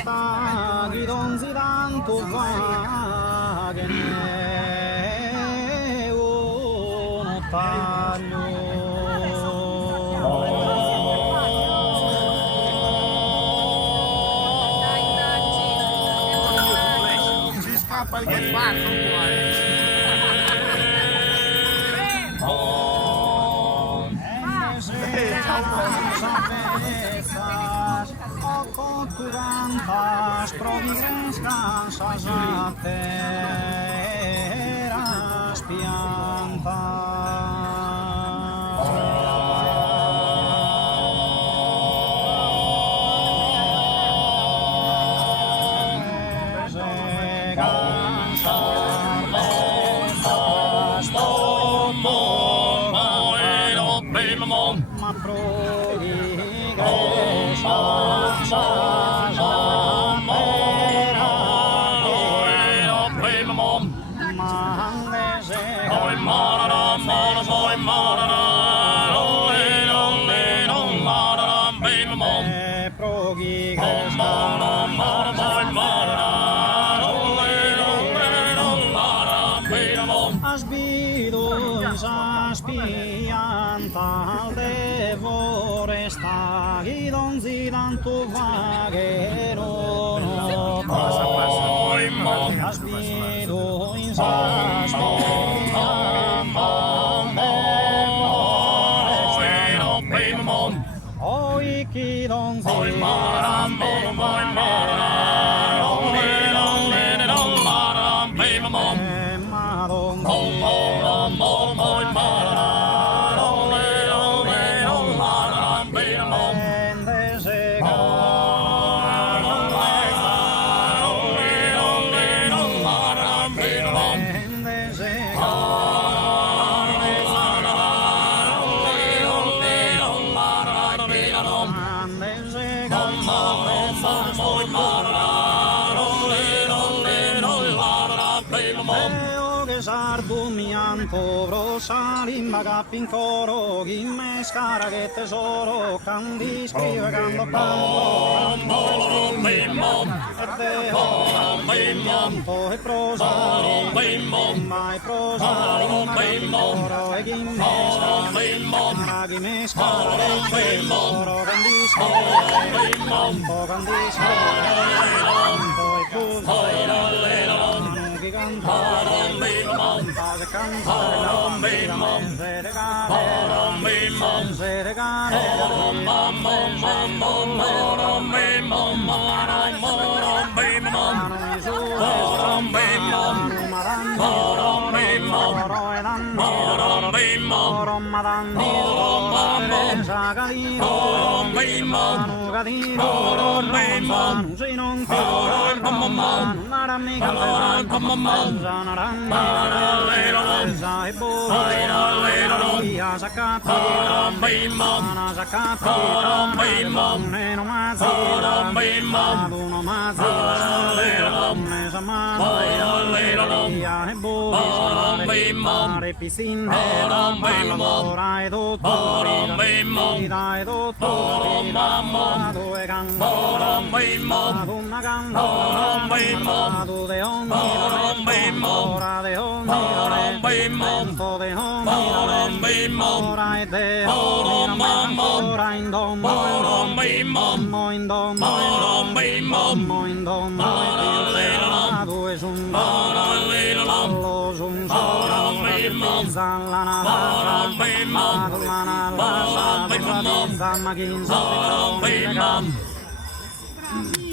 sta ghidonzi tanto va che ne uno taglio. Si scappa il ghepardo qua. Tantas providencias a teras ma spianta de voresta ghidonzi tanto vaghero no asbido in oi ghidonzi Salimba in coro, chi me scara che tesoro, candi scrive quando canto, e canto e prosa, mai prosa, coro e chi me scara, chi me scara, coro candi scrive, candi scrive, canto e prosa, chi canta, Bim,